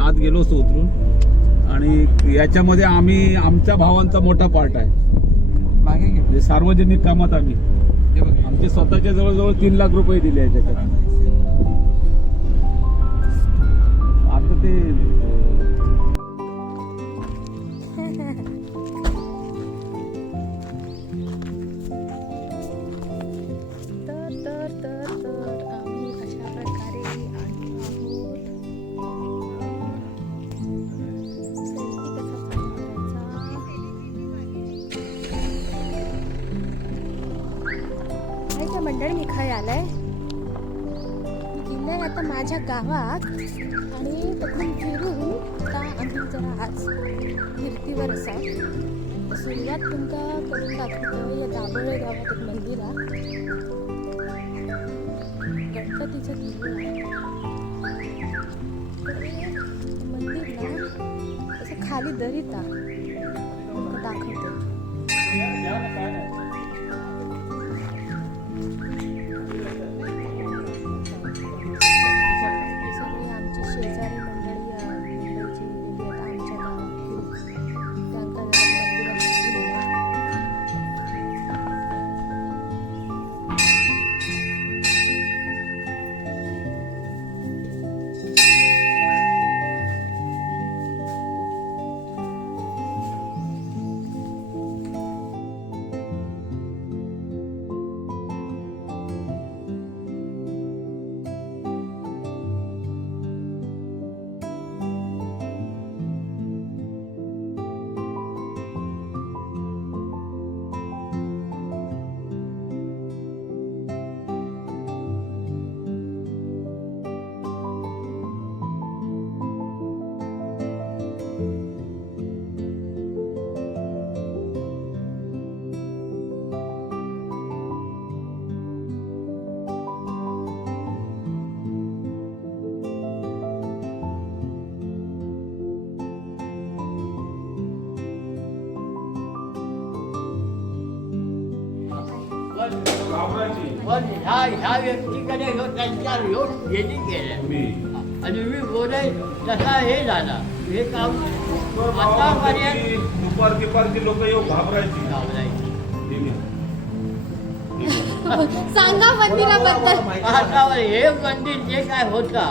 आत गेलो असतो उतरून आणि याच्यामध्ये आम्ही आमच्या भावांचा मोठा पार्ट आहे म्हणजे सार्वजनिक कामात आम्ही आमचे स्वतःच्या जवळजवळ 3 लाख रुपये दिले आहेत त्याच्यात. आता ते आम्ही अशा प्रकारे मंडळी मी खय आलंय गेलंय आता माझ्या गावात आणि तिथून फिरून आता आम्ही जरा आज कीर्तीवर असा सुरुवात तुमका करून दाखवतो. या दाभोळे गावात एक मंदिर आहे गणपतीचं देऊळ आहे. मंदिर ना असं खाली दरीत दाखवतो. ह्या व्यक्तीकडे त्यांच्या गेली केल्या आणि मी बोलाय तसा हे झाला हे काम आतापर्यंत दुपारची लोक येऊ घाबरायची. सांगा मंदिराबद्दल. आता हे मंदिर जे काय होतं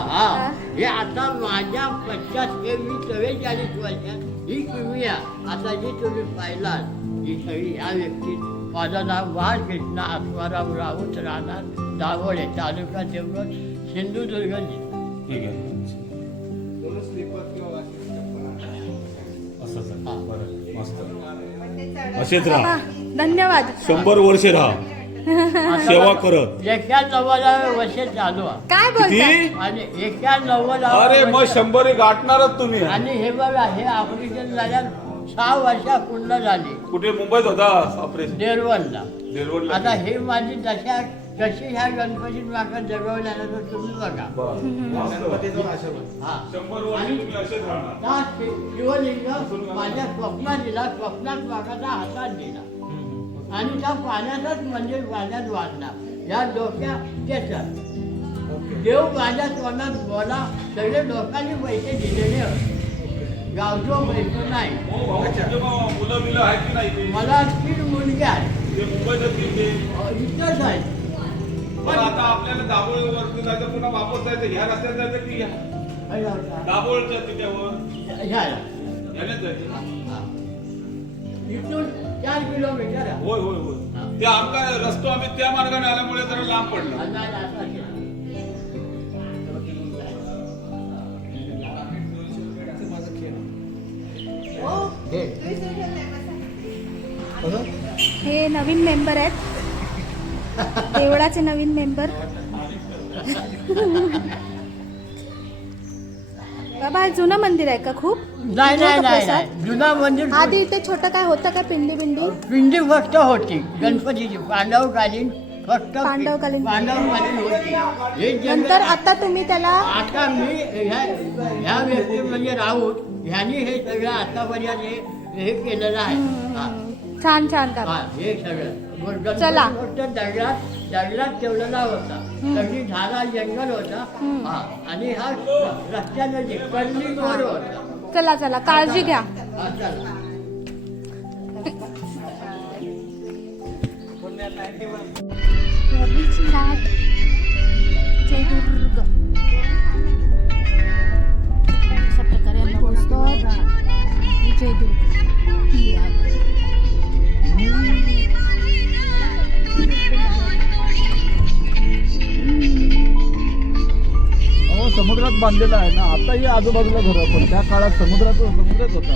हे आता माझ्या पश्चात हे मी 44 वर्षात ही किमया आता जी तुम्ही पाहिलात ही सगळी ह्या व्यक्ती. माझं नाव बाळकृष्ण आत्माराम राऊत राहणार दाभोळे तालुका देवगड सिंधुदुर्ग जिल्हा. ठीक आहे असेच राहा. धन्यवाद. 100 वर्ष राहा सेवा करत. 91 वर्ष चालू आहे. काय बोलता? आणि 91. अरे मग 100 गाठणारच तुम्ही. आणि हे बघा हे ऑपरेशन झाल्यावर 6 वर्ष पूर्ण झाली. कुठे मुंबईत होता ऑपरेशन? देरवणला. आता हे माझी दशा कशी ह्या गणपतीत माका जगवल्या तर तुम्ही बघा. शिवलिंग माझ्या स्वप्नात दिला. स्वप्नात मागाचा हातात दिला आणि त्या पाण्यातच म्हणजे पाण्यात वाढला. या डोक्या केसात देव माझ्या तोंडात बोला. सगळे लोकांनी पैसे दिलेले गावचो पैसे नाही. मला 3 मुलगे आहेत. इथंच आहेत. पण आता आपल्याला दाभोळवरती जायचं पुन्हा वापस जायचं ह्या रस्त्यात जायचं की दाभोळच्या तिच्यावर यानेच जायचं. इथून 4 किलोमीटर आहे. होय होय होय ते आमका रस्तो आम्ही त्या मार्गाने आल्यामुळे जरा लांब पडला. हे नवीन मेंबर आहेत, देवळाचे नवीन मेंबर. बाबा हे जुनं मंदिर आहे का खूप? नाही नाही नाही प्रसाद? नाही. जुना मंदिर आधी इथे छोटं काय होतं का पिंडी बिंडी? पिंडी फक्त होती गणपतीची पांडवकालीन फक्त पांडवकालीन. पांडवकालीन होती. हे नंतर जंगल आता तुम्ही त्याला आता मी ह्या व्यक्ती म्हणजे राऊत ह्यांनी हे सगळं आतापर्यंत हे केलेलं आहे. हा. छान छान का हा, हे सगळं गणपती चला. फक्त दगडात ठेवलेला होता. सगळी झाडा जंगल होता. हा आणि हा रस्त्याने कर्णिकवर होता. चला चला काळजी घ्या. हा, चला. वरलीची घाट जयदुर्ग अशा प्रकारे आम्ही पोहोचतो जयदुर्ग किल्ल्यावर. हो समुद्रात बांधलेला आहे ना आताही आजूबाजूला घर पण त्या काळात समुद्रच होता.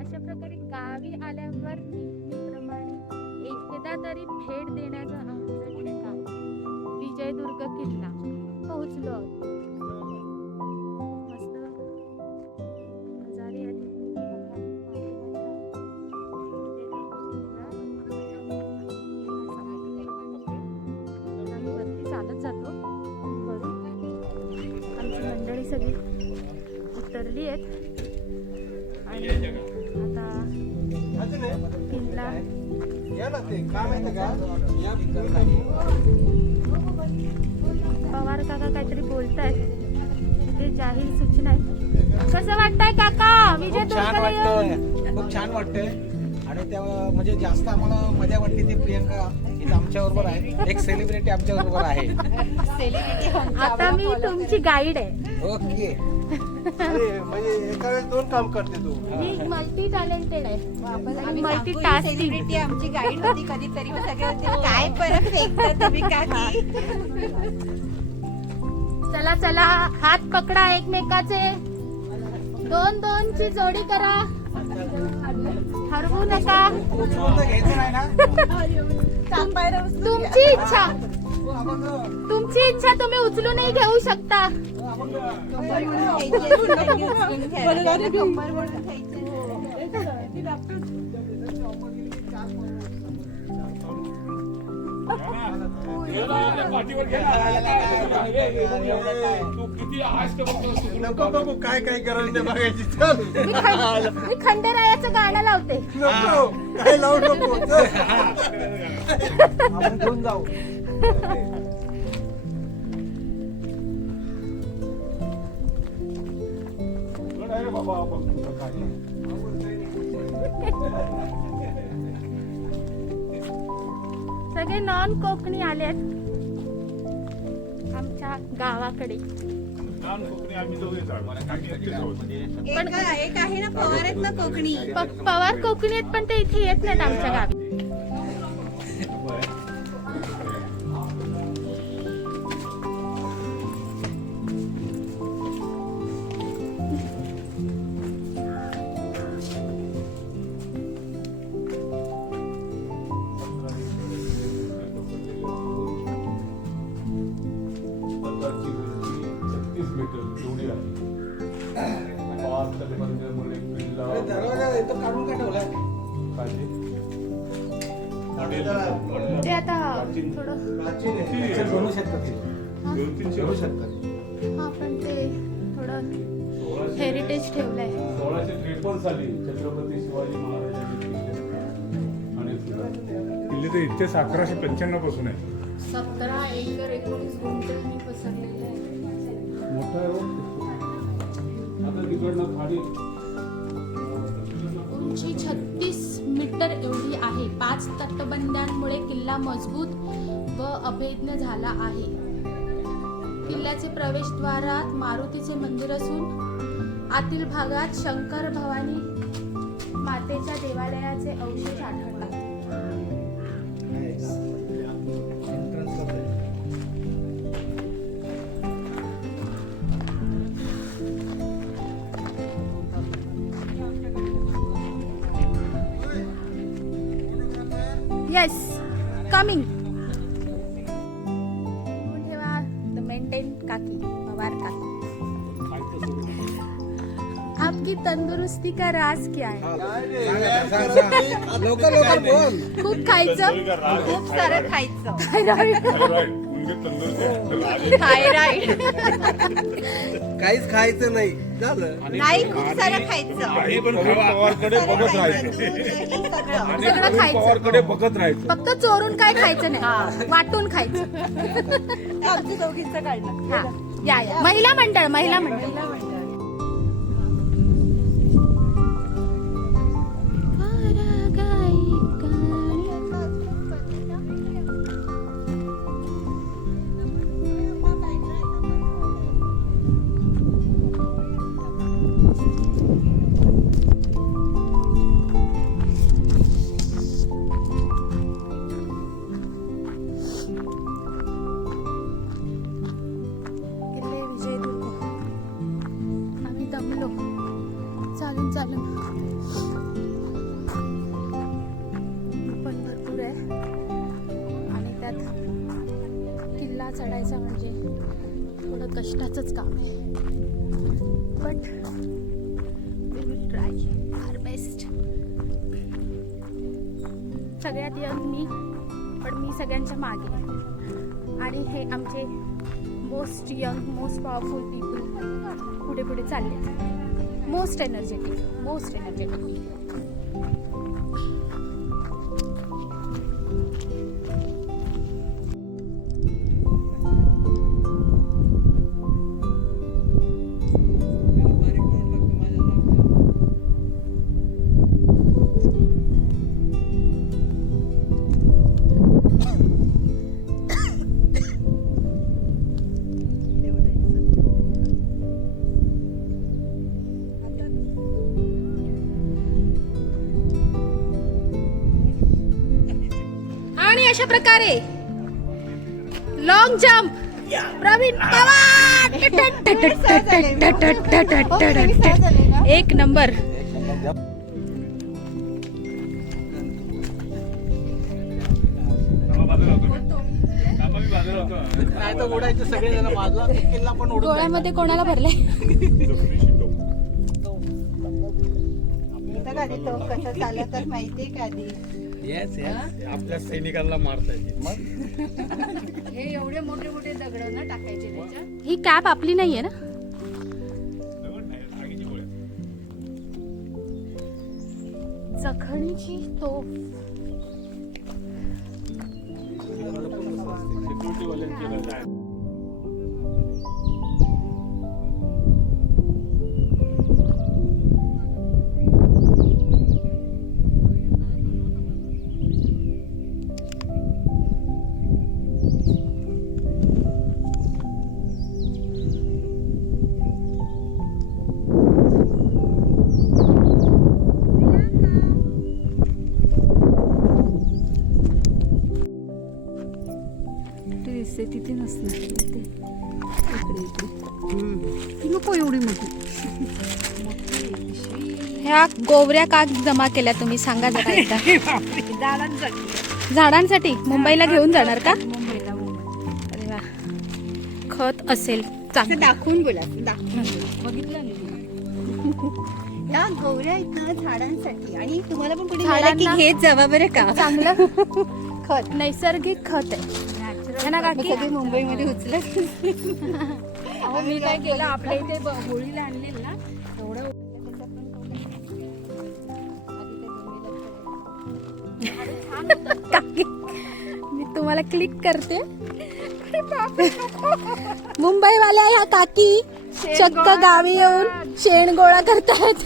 अशा प्रकारे गावी आल्यावर नेहमीप्रमाणे एकदा तरी भेट देण्याचं आमचं ठिकाण विजयदुर्ग किल्ला पोहोचलो आहोत. मस्त नजारे आहेत. आम्ही वरती चालत जातो वरून. आमची मंडळी सगळी उतरली आहेत आणि आता किल्ला पवार काका काहीतरी बोलतायत, ते जाहीर सूचना आहे. कसं वाटतंय काका विजयदुर्गला येऊन? खूप छान वाटतंय आणि त्या म्हणजे जास्त आम्हाला मजा वाटते ती प्रियंका इथं आमच्या बरोबर आहे. एक सेलिब्रिटी आमच्या बरोबर आहे. आता मी तुमची गाईड आहे. ओके म्हणजे एका वेळेस 2 काम करते तू. मी मल्टी टॅलेंटेड आहे. आम्ही मल्टी सांगू, ही टास्किंग. सेलिब्रिटी आमची गाईड होती कधीतरी मग सगळे होते काय परत फेकता तुम्ही काकी. चला चला हात पकडा एकमेकाचे. 2-2 ची जोडी करा. हरवू नका. उचलून तर घ्यायचं नाही ना. तुमची इच्छा तुमची इच्छा तुम्ही उचलूनही घेऊ शकता. पाठीवर घे ना. तू किती आज तर बघतोस. नको बघू काय काय करायचं ते बघायची. चल मी खंडेरायाचं गाणं लावते. नको काय लावू नको. चल. आपण घेऊन जाऊ. अरे बाबा आपण तुझं काय सगळे नॉन कोकणी आलेत आमच्या गावाकडे. छान कोकणी आम्ही दोघे एक आहे ना पवार आहेत ना कोकणी. पवार कोकणी आहेत पण ते इथे येत नाहीत आमच्या गावी. दरवाजा इथं काढून काय ठेवलाय. ते आता थोडं बनवू शकतात. बनवू शकतात. हा पण ते थोडं हेरिटेज ठेवलंय. 1653 साली छत्रपती शिवाजी महाराजांनी आणि किल्ले तर इतिहास 1195 पासून आहे. 17 एकर 19 गुंठ्यांनी पसरलेले आहे. मोठा आहे हो. आता तिकडनं खाली उंची 36 मीटर एवढी आहे. 5 तटबंद्यांमुळे किल्ला मजबूत व अभेद्य झाला आहे. किल्ल्याचे प्रवेशद्वारात मारुतीचे मंदिर असून आतील भागात शंकर भवानी मातेच्या देवालयाचे अवशेष आढळतात. Yes, coming. ठेवा द मेंटेन काकी पवार काकी. आपकी तंदुरुस्ती का राज क्या है? लवकर लवकर बोल. खूप खायचं, खूप सारं खायचं. थायरॉइड, मुलगी तंदुरुस्त आहे. थायरॉइड काहीच खायचं नाही झालं. नाही, खूप सारं खायचं. काही पण अरुण खावा. पवारकडे बघत राहायचं. सगळं. आणि सगळं अरुण खायचं. पवारकडे बघत राहायचं. फक्त चोरून काय खायचं नाही, वाटून खायचं. आमच्या दोघींचं काढलं. हा, या या महिला मंडळ, महिला मंडळ. किल्ले विजयदुर्ग. आम्ही दमलो चालून चालून. पण भरपूर आहे आणि त्यात किल्ला चढायचा म्हणजे थोडं कष्टाचंच काम आहे. But we will try our best. सगळ्यात यंग मी, पण मी सगळ्यांच्या मागे. आणि हे आमचे most young, most powerful people पुढे पुढे चालले. Most energetic. आणि अशा प्रकारे लॉंग जंप प्रवीण पवार. एक नंबर. नाही तर उडायचे सगळे जण बाजूला. किल्ला पण उडून डोळ्यामध्ये कोणाला भरले? कधी तो कसं चालत तर माहितीये का आधी. येस आपल्या सैनिकांना मारता येते. हे एवढे मोठे मोठे दगड ना टाकायचे त्याच्यात. ही कॅप आपली नाहीये ना? जखणीची तोफ. दिसते तिथे नसणार इथे. इकडे ती नको एवढी मोठी. ह्या गोवऱ्या का जमा केल्या तुम्ही सांगा जरा एकदा. झाडांसाठी मुंबईला घेऊन जाणार का? मुंबईला अरे वा, खत असेल चांगलं. दाखवून बोला. बघितलं नाही. या गौऱ्या आहेत ना झाडांसाठी. आणि तुम्हाला पण कुठे झाडांना- घेत जावा बरं का. चांगलं खत, नैसर्गिक खत आहे. है ना काकी? सगळे मुंबईमध्ये उचलत. अहो मी काय केलं, आपल्या इथे होळीला आणलेलं ना एवढं. काकी तुम्हाला क्लिक करते. मुंबईवाल्या ह्या काकी चक्क गावी येऊन शेण गोळा करतायत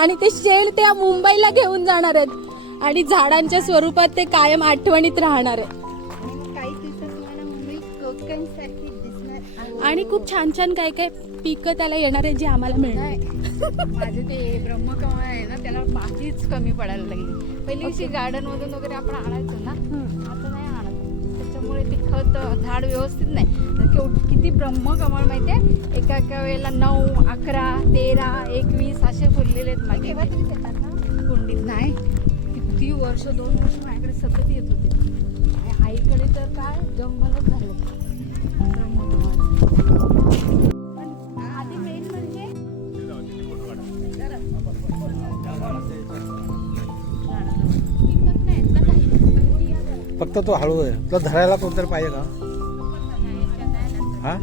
आणि ते शेण त्या मुंबईला घेऊन जाणार आहेत आणि झाडांच्या स्वरूपात ते कायम आठवणीत राहणार आहे. काही दिवसात मला मुंबई कोकणसारखी दिसणार. आणि खूप छान छान काय काय पिकं त्याला येणार आहे जी आम्हाला मिळणार. माझे ते ब्रह्मकमळ आहे ना त्याला बाकीच कमी पडायला लागली. पहिली दिवशी गार्डन मधून वगैरे आपण आणायचो ना, आता नाही आणत. त्याच्यामुळे ते खत झाड व्यवस्थित नाही. किती ब्रह्मकमळ माहितीये, एका एका वेळेला 9, 11, 13, 21 असे फुललेले आहेत माझे. केव्हा तरी येतात ना. कुंडीत नाही, किती वर्ष 2 वर्ष माझ्याकडे सतत येत होते. आणि आईकडे तर काय जंगलच झालं ब्रह्मकमळ. आधी मेन म्हणजे फक्त तो हळू आहे. तुला धरायला कोणतरी पाहिजे का? हा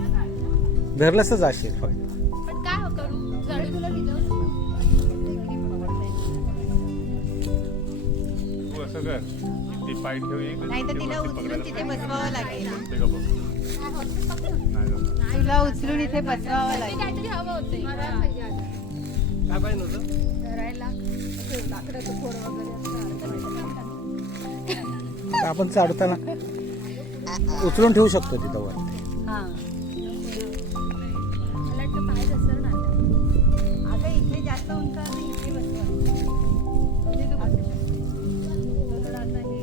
धरलंच जाशील फक्त. पण काय हो करू, जळू तुला तू असं कर, ती पाय ठेव एक नाही तर तिला उचलून तिथे बसवावं लागेल. ते का बघ. नाही जमणार. तुला उचलून इथे बसवावं लागेल. काहीतरी हवं होते. काय पाहिजे नव्हतं? करायला लाकडाचं फोड वगैरे आपण चढताना उचलून ठेवू शकतो तिथं वर. मला वाटतं पाय घसरणार. आता इथे जास्त उंच आहे, इथे बसवा. म्हणजे तू बसू शकते. थोडं आता हे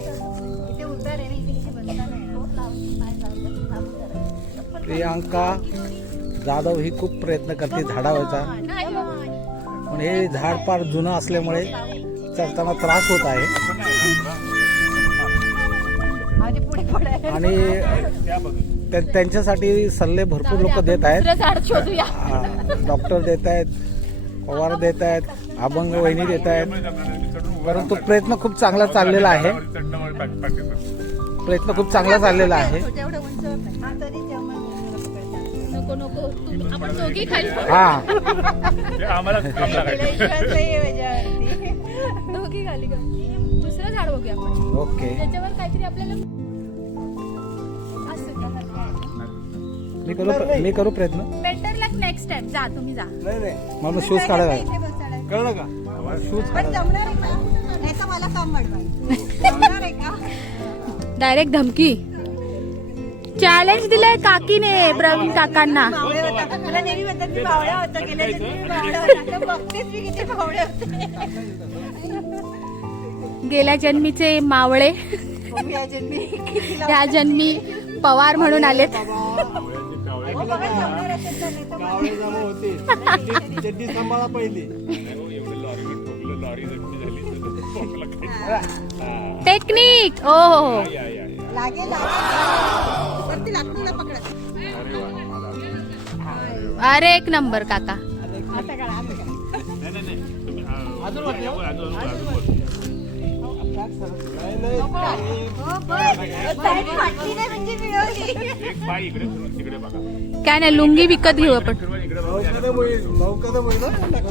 इथे उतार आहे ना, इथे इथे बसता नाही येणार. प्रियांका जाधव ही खूप प्रयत्न करते झाडावरचा, पण हे झाड फार जुनं असल्यामुळे चढताना त्रास होत आहे. आधी पुढे पडायला आणि त्यांच्यासाठी सल्ले भरपूर लोक देत आहेत. दुसरं झाड शोधूया. डॉक्टर देत आहेत, पवार देत आहेत, अभंग वहिनी देत आहेत. परंतु प्रयत्न खूप चांगला चाललेला आहे. प्रयत्न खूप चांगला चाललेला आहे. जेवढं उंचवर नाही. हा तरी जेव्हा पकडता. नको नको आपण दोघी खाली हा ते आम्हाला काम लागायचं. विश्वास नाही आहे माझ्यावरती. दोघी खाली का दुसरं झाड बघूया आपण. ओके. त्याच्यावर काहीतरी आपल्याला मी करू प्रयत्न. बेटर लक नेक्स्ट टाइम. जा तुम्ही जा. मला शूज काढायला इथे बसायला. कळलं का? शूज पण जमणार आहे का? नाही तर मला काम वाढवायचं. जमणार आहे का? डायरेक्ट धमकी. चॅलेंज दिलंय काकीने प्रवीण काकांना. मावळे होता. मला नेहमी म्हणतात मी मावळा होता, गेल्या जन्मी मी मावळा होता. तर बघतेच मी किती मावळे होते. गेल्या जन्मीचे मावळे मग या जन्मी किती लावतात. त्या जन्मी पवार म्हणून आलेत. हो, बघा, जमणार असेल तर. नाही तर मला- चड्डी सांभाळा पहिली. टेक्निक. ओ हो लागेल तर ती लाकडूला पकडत. अरे एक नंबर काका. आता काढा, आता काढा. हो, बस. पॅन्ट फाटली नाही म्हणजे मिळवली. एक पाय इकडे फिरून तिकडे बघा. काय नाही लुंगी विकत घेऊ आपण. फिरवा इकडे बघा.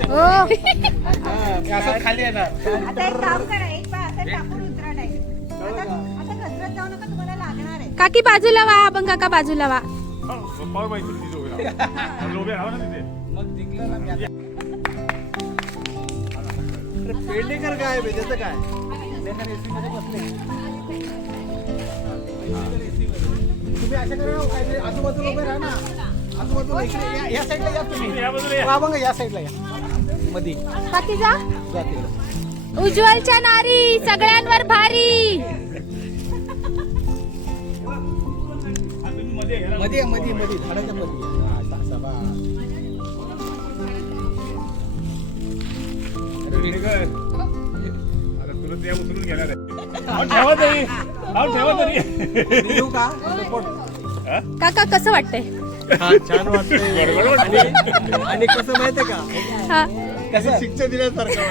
हो असं खाली येणार. आता एक काम करा, एक पाय असं टाकून उतरा नाही. आता घसरत जाऊ नका, तुम्हाला लागणार आहे. काकी बाजूला वा. आपण काका बाजूला वा. पाव बाई तुम्ही तिथे उभे राहा. उभे राहा ना तिथे. मग जिंकलं ना मी. पेडणेकर काय त्याचं काय? तुम्ही अशा करा ना, काहीतरी आजूबाजूला उभे राहा ना. आजूबाजूला इकडे या साईडला या तुम्ही. या बाजूला या. वा बघा, या साईडला या मध्ये काकी जा. जा तिकडे. उज्ज्वलच्या नारी सगळ्यांवर भारी. मध्ये घ्या ना. मध्ये मध्ये मध्ये झाडाच्या मध्ये. हा, असा बा. हे काय? आता तुला ते उचलून घेणार आहे. अहो, ठेवा तरी. अहो, ठेवा तरी. देऊ का सपोर्ट? काका कसं वाटतंय? छान वाटतंय. गडबड वाटते. आणि कसं माहितीये का, हा. कसं शिक्षा दिल्यासारखं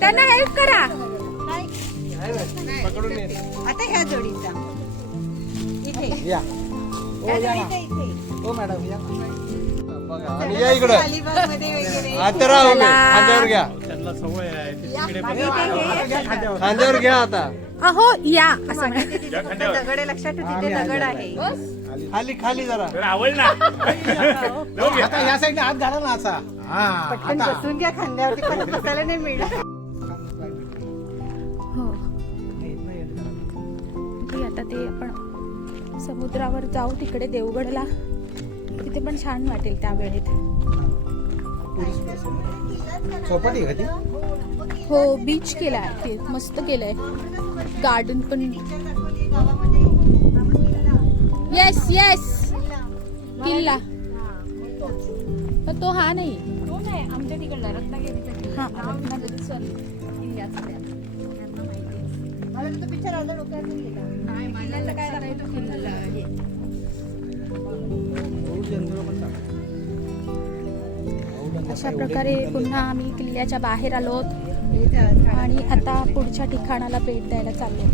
त्यांना हेल्प करा. पकडून ये. आता ह्या जोडीचा इथे या. ह्या ओ या ना. जोडीचा इथे. हो मॅडम या. बघा आणि या इकडं. अलिबागमध्ये वगैरे आता राहू चला. खांद्यावर घ्या. त्यांना सवय आहे ते तिकडे खांद्यावर घ्या आता. अहो या असं म्हणा. या खांद्यावर. दगड आहे, लक्षात ठेव तिथे दगड आहे. खाली खाली जरा. जरा आवड ना जाऊ घ्या. आता या साईडने हात घाला ना असा. हा पटकन आता. बसून घ्या खांद्यावरती, परत बसायला नाही मिळणार. हो ठीक, आता ते आपण समुद्रावर जाऊ तिकडे देवगडला. तिथे पण छान वाटेल त्या वेळेत. चौपाटी आहे का ती? हो बीच केलाय ते मस्त केलंय. गार्डन पण. येस येस किल्ला पण तो हा नाही. तो नाही आमच्या तिकडला रत्नागिरीचा हा रत्नागिरी सॉरी किल्ल्याचा त्या. त्यांना माहिती आहे. मला तो पिक्चर अर्धा डोक्यात नाही गेला. काय माझ्या काय करायचं किल्ला हे अशा प्रकारे पुन्हा आम्ही किल्ल्याच्या बाहेर आलो आणि आता पुढच्या ठिकाणाला भेट द्यायला चाललो.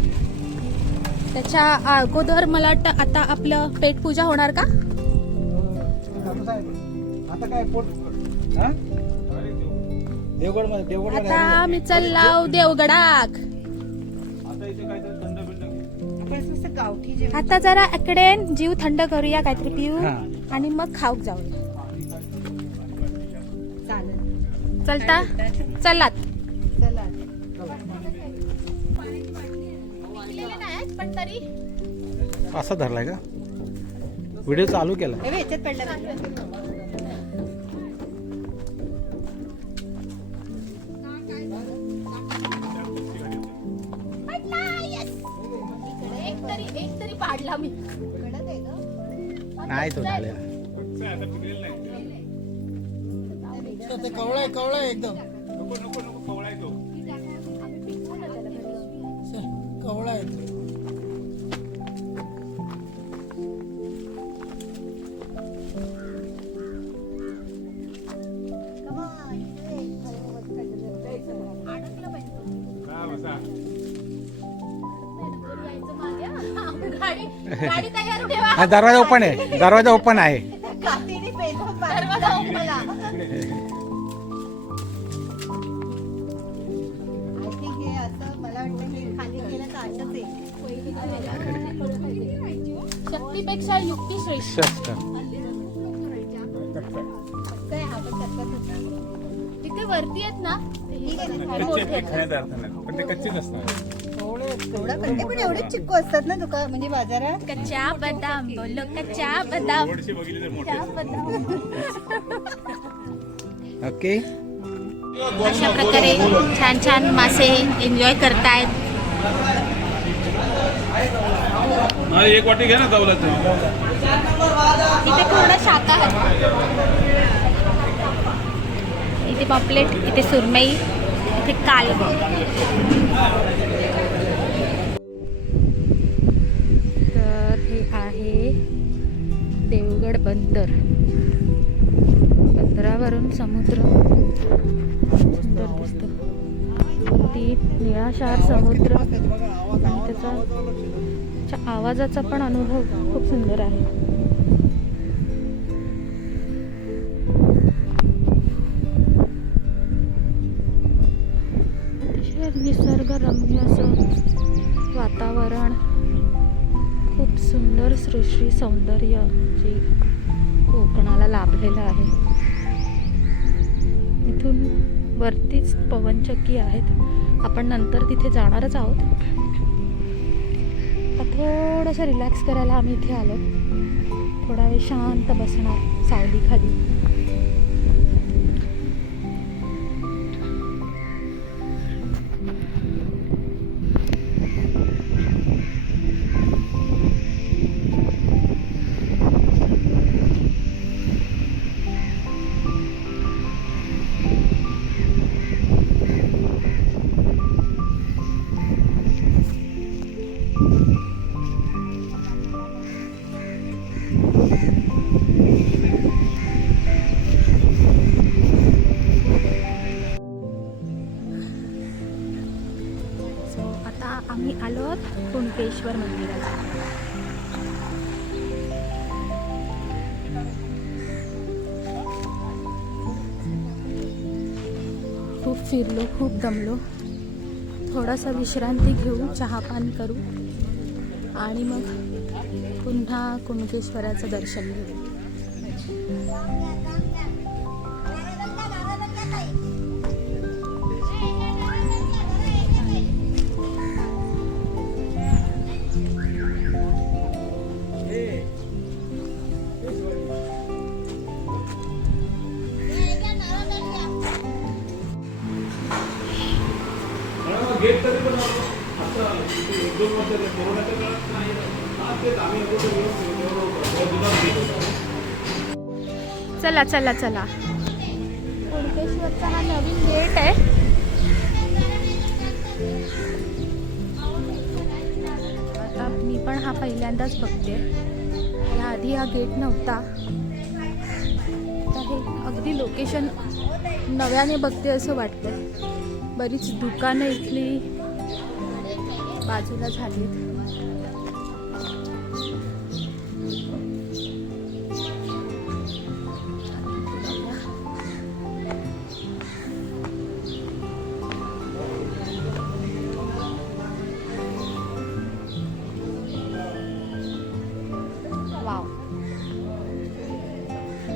त्याच्या अगोदर मला वाटतं आता आपलं पेटपूजा होणार का? आता काय पोट हा? देवगड मध्ये देवगड मध्ये आता मी चाललाव देवगडाक. आता इथे काहीतरी थंड बिंड घे. आपण नुसतं गावठी जेवण. आता जरा इकडे जीव थंड करूया, काहीतरी पिऊ हा. आणि मग खाऊक जाऊया. चालेल. चलता चलात. चला. पण तरी असा धरलाय का? व्हिडिओ चालू केला. हे बघ, ह्याच्यात पडलं पाहिजे. एक तरी पाडला मी. कडक आहे गं. नाही तो झालेला. कसं आहे, आता पिकलेलं नाही. ते कवळा आहे, कवळा आहे एकदम. नको नको नको कवळा आहे तो. कवळा आहे. हा, बसा. गाडी तयार ठेवा. हा, दरवाजा ओपन आहे. दरवाजा ओपन आहे. काठीने पेटवून बाहेर दरवाजा उघडला. I think हे असं मला वाटतं हे खाली केलं तर असंच आहे. शक्तीपेक्षा युक्ती श्रेष्ठ. शस्त्र. काय आपण करतात. तिथे वरती आहेत ना ठीक आहे ना. कच्चे मोठे ते खाण्याचा अर्थ नाही पण ते कच्चेच असतात. एवढा कच्चे पण एवढेच चिक्कू असतात ना दुकान म्हणजे बाजारात. कच्चा बदाम बोलो कच्चा बदाम. थोडीशी बघितली तर मोठे कच्चा बदाम. ओके. अशा प्रकारे छान छान मासे एन्जॉय करतायत. नाही, एक वाटी घ्या ना दौलाचं. इथे पूर्ण शाकाहारी. इथे पॉपलेट, इथे सुरमई, इथे कालव. तर हे आहे देवगड बंदर. बंदरावरून समुद्र सुंदर दिसतो. अगदी निळाशार समुद्र आणि त्याच्या आवाजाचा पण अनुभव खूप सुंदर आहे. अतिशय निसर्गरम्य असं वातावरण, खूप सुंदर सृष्टी सौंदर्य जे कोकणाला लाभलेलं आहे. इथून वरतीच पवनचक्की आहेत. आपण नंतर तिथे जाणारच आहोत. थोडंसं रिलॅक्स करायला आम्ही इथे आलो. थोडा वेळ शांत बसणार सावलीखाली. आम्ही आलो कुणकेश्वर मंदिराला. खूप फिरलो, खूप दमलो. थोडासा विश्रांती घेऊ, चहापान करू आणि मग पुन्हा कुणकेश्वराचं दर्शन घेऊ. गेट तरी पण आता 1-2 वर्ष कोरोनाच्या काळात नाही तेच आम्ही चला चला चला, कुणकेश्वरचा हा नवीन गेट आहे. आता मी पण हा पहिल्यांदाच बघते. याआधी हा गेट नव्हता. आता हे अगदी लोकेशन नव्याने बघते असं वाटतंय. बरीच दुकानं इथली बाजूला झालीत. वाव,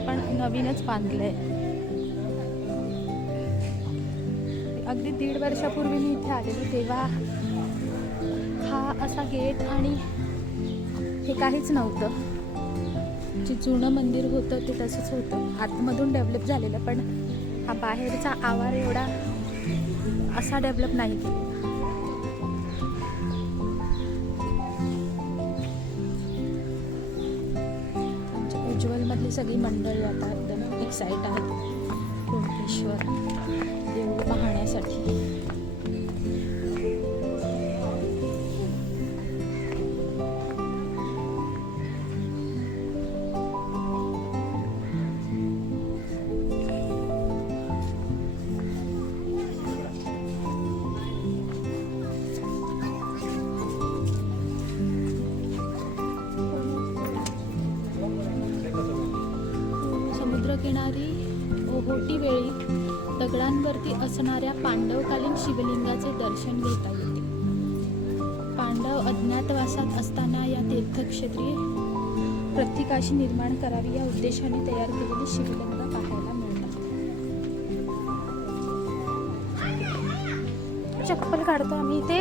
पण नवीनच बांधलंय. अगदी 1.5 वर्षापूर्वी मी इथे आलेलो तेव्हा हा असा गेट आणि हे काहीच नव्हतं. जे जुनं मंदिर होतं ते तसंच होतं. आतमधून डेव्हलप झालेलं, पण हा बाहेरचा आवार एवढा असा डेव्हलप नाही केलेला. आमच्या उज्ज्वलमधली सगळी मंडळी आता एकदम एक्साइट आहेत कुणकेश्वर देऊळ पाहण्यासाठी. समुद्रकिनारी ओहोटी वेळी दगडांवरती असणाऱ्या पांडवकालीन शिवलिंगाचे दर्शन घेता येते. पांडव अज्ञातवासात असताना या तीर्थक्षेत्री प्रत्येकाशी निर्माण करावी या उद्देशाने तयार केलेली शिवलिंग पाहायला मिळतात. चप्पल काढतो आम्ही इथे.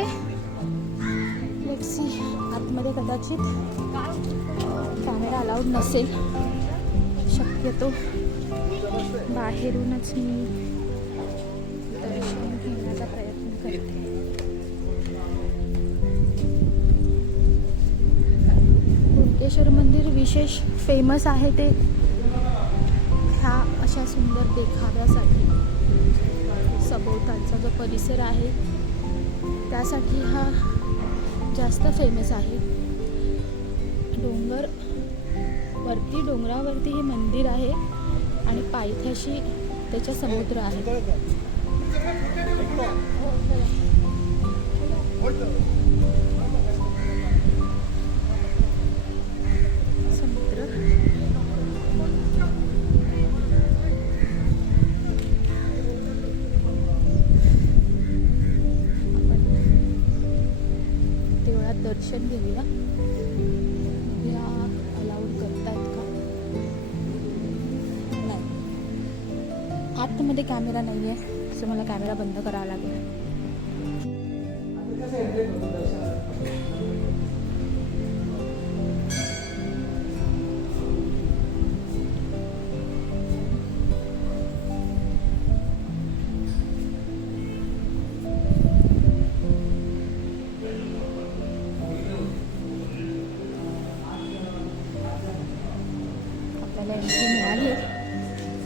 लेट्स सी, आतमध्ये कदाचित कॅमेरा अलाउड नसेल. शक्यतो बाहेरूनच मी दर्शन घेण्याचा प्रयत्न करते. कुणकेश्वर मंदिर विशेष फेमस आहे ते ह्या अशा सुंदर देखाव्यासाठी. सभोवतालचा जो परिसर आहे त्यासाठी हा जास्त फेमस आहे. डोंगरावरती हे मंदिर आहे आणि पायथ्याशी त्याच्या समुद्र आहे. समुद्र आपण देवळात दर्शन घेऊया. अलाउड करतायत का? नाही, आतमध्ये कॅमेरा नाही आहे, सो मला कॅमेरा बंद करावा लागेल. आपल्याला एंट्री मिळाली आहे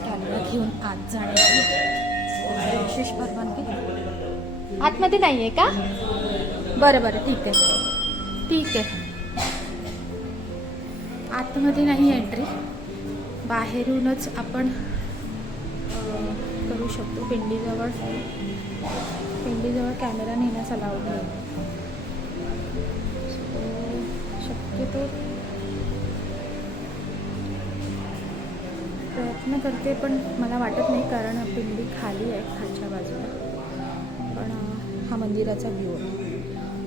कॅमेरा घेऊन आत जाण्याची. विशेष परवानगी आतमध्ये नाही आहे का? बरं बरं, ठीक आहे ठीक आहे. आतमध्ये नाही एंट्री, बाहेरूनच आपण करू शकतो. पिंडीजवळ कॅमेरा नेण्यास अलाउड नाही. शक्यतो प्रयत्न करते, पण मला वाटत नाही, कारण पिंडी खाली आहे खालच्या बाजूला. पण हा मंदिराचा व्ह्यू आहे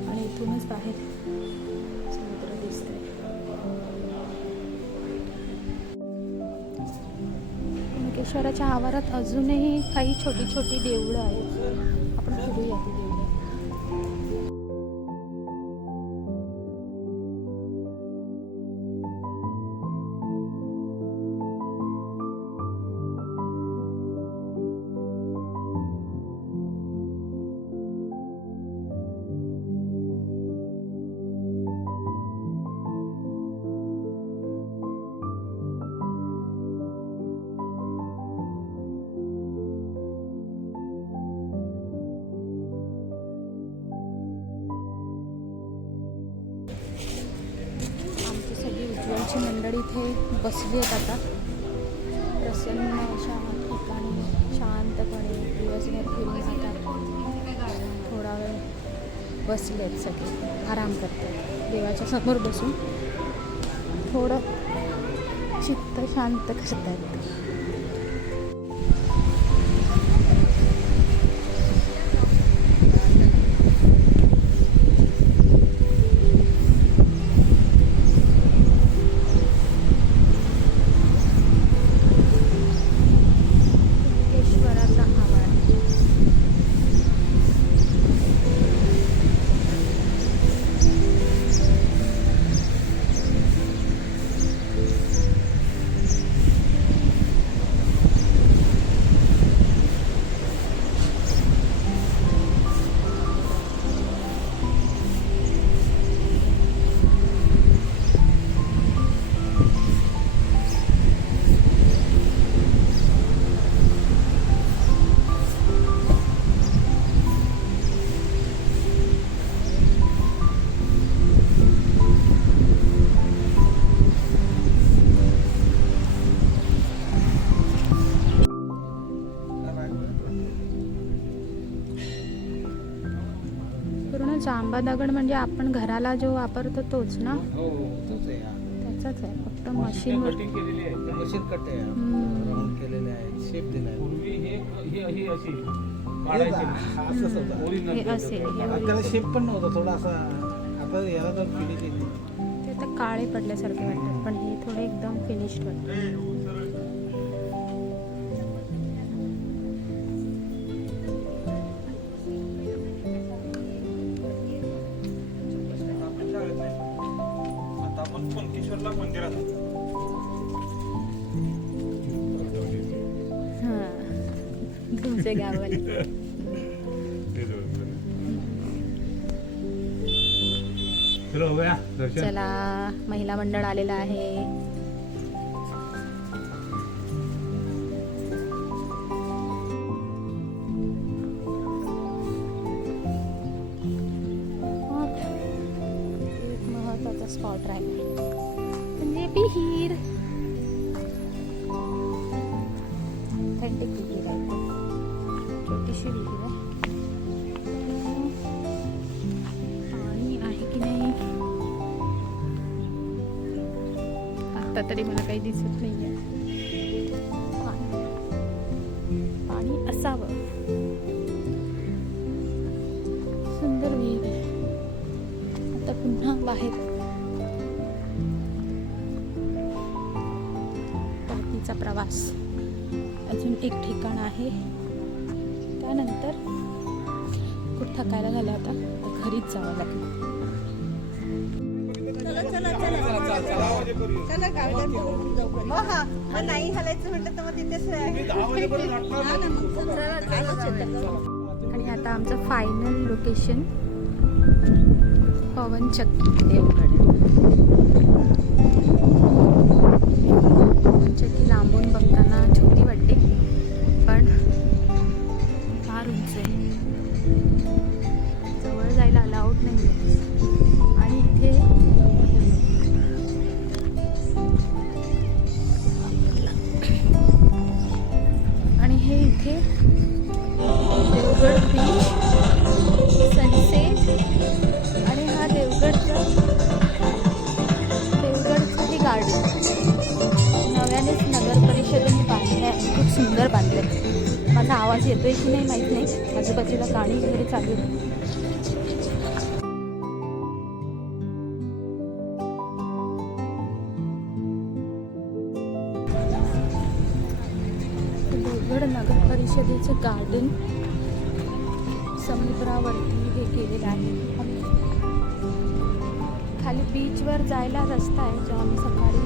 आणि इथूनच बाहेर समुद्र दिसतंय. कुणकेश्वराच्या आवारात अजूनही काही छोटी छोटी देवळं आहेत. आपण फिरूया ती देवळं. आमची सगळी उज्ज्वलची मंडळी इथे बसली आहेत आता प्रसन्न अशा ठिकाणी शांतपणे दिवसभर फिरून आता थोडा वेळ बसले आहेत सगळे आराम करतात. देवाच्या समोर बसून थोडं चित्त शांत करतात. कुणकेश्वराचा आवार. पूर्ण जांबा दगड म्हणजे आपण घराला जो वापरतो तोच ना. हो तोच आहे हा. त्याचाच आहे फक्त मशीनवर. कटिंग केलेली आहे. ते मशीन कट आहे राऊंड केलेले आहे शेप दिला आहे. पूर्वी ही अशी काढायची असंच होतं. ओरिजिनल हे असेल हे आता त्याला शेप पण नव्हता थोडा असा. आता याला तर फिनिश येते. ते तर काळे पडल्यासारखे वाटतात पण हे थोडे एकदम फिनिश्ड वाटतात. आता आपण कुणकेश्वरला मंदिरात आहोत. हां तुमचे गावाला. चलो बघूया दर्शन. चला महिला मंडळ आलेलं आहे. एक महत्वाचा स्पॉट राहिला म्हणजे विहीर. ऑथेंटिक विहीर आहे. छोटीशी विहीर आहे. पाणी आहे की नाही आता तरी मला काही दिसत नाहीये. पाणी असावं. सुंदर विहीर आहे. आता पुन्हा बाहेर परतीचा प्रवास. अजून एक ठिकाण आहे त्यानंतर खूप थकायला झालं आता तर घरीच जावं लागेल. चला गार्डन बघून जाऊ. हो हा मग नाही हलायचं म्हटलं तर मग तिथेच आणि आता आमचं फायनल लोकेशन पवनचक्की देवगड. पवनचक्की लांबून बघताना छोटी वाटते पण फार उंच आहे. जवळ जायला अलाउड नाही आहे. आणि इथे आणि हे इथे देवगड बीच सनसेट आणि हा देवगडचं हे गार्डन नव्यानेच नगर परिषदेने बांधलं आहे. खूप सुंदर बांधलं आहे. माझा आवाज येतोय की की नाही माहीत नाही. आजूबाजूला गाणी वगैरे चालू आहे. देवगड नगर परिषदेचे गार्डन समुद्रावरती हे केलेलं आहे. खाली बीचवर जायला रस्ता आहे जो आम्ही सकाळी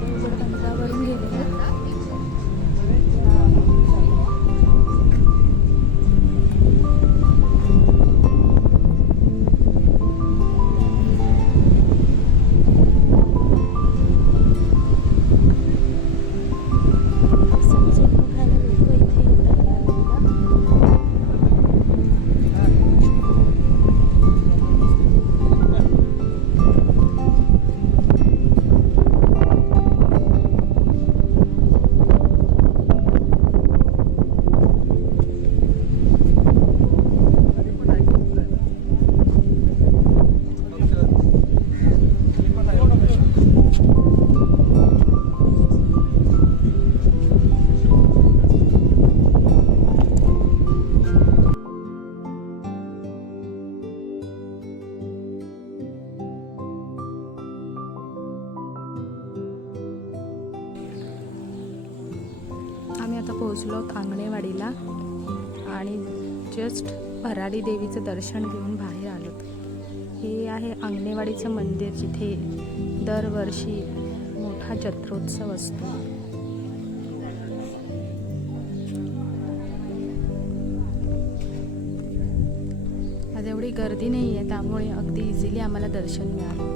देवगड बंदरावरून गेलेलो. सनसेट बघायला लोक इथे येतात यावेळेला. आम्ही आता पोहोचलो आहोत आंगणेवाडीला आणि जस्ट भराडी देवीचं दर्शन घेऊन बाहेर आलो. हे आहे आंगणेवाडीचं मंदिर जिथे दरवर्षी मोठा जत्रोत्सव असतो. आज एवढी गर्दी नाही आहे त्यामुळे अगदी इझिली आम्हाला दर्शन मिळालं.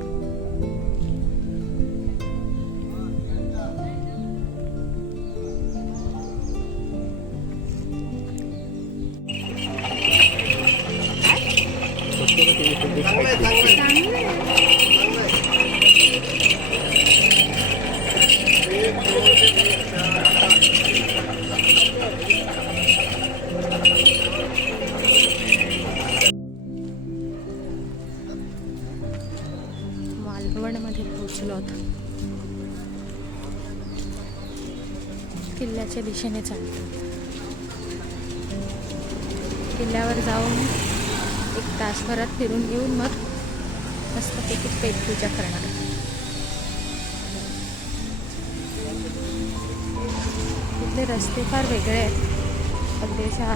मालवणमध्ये पोहोचलो आहोत. किल्ल्याच्या दिशेने चालतो. किल्ल्यावर जाऊन 1 तासभरात फिरून येऊन मग मस्तपैकी पेटपूजा करणार. इथले रस्ते फार वेगळे आहेत. अगदी अशा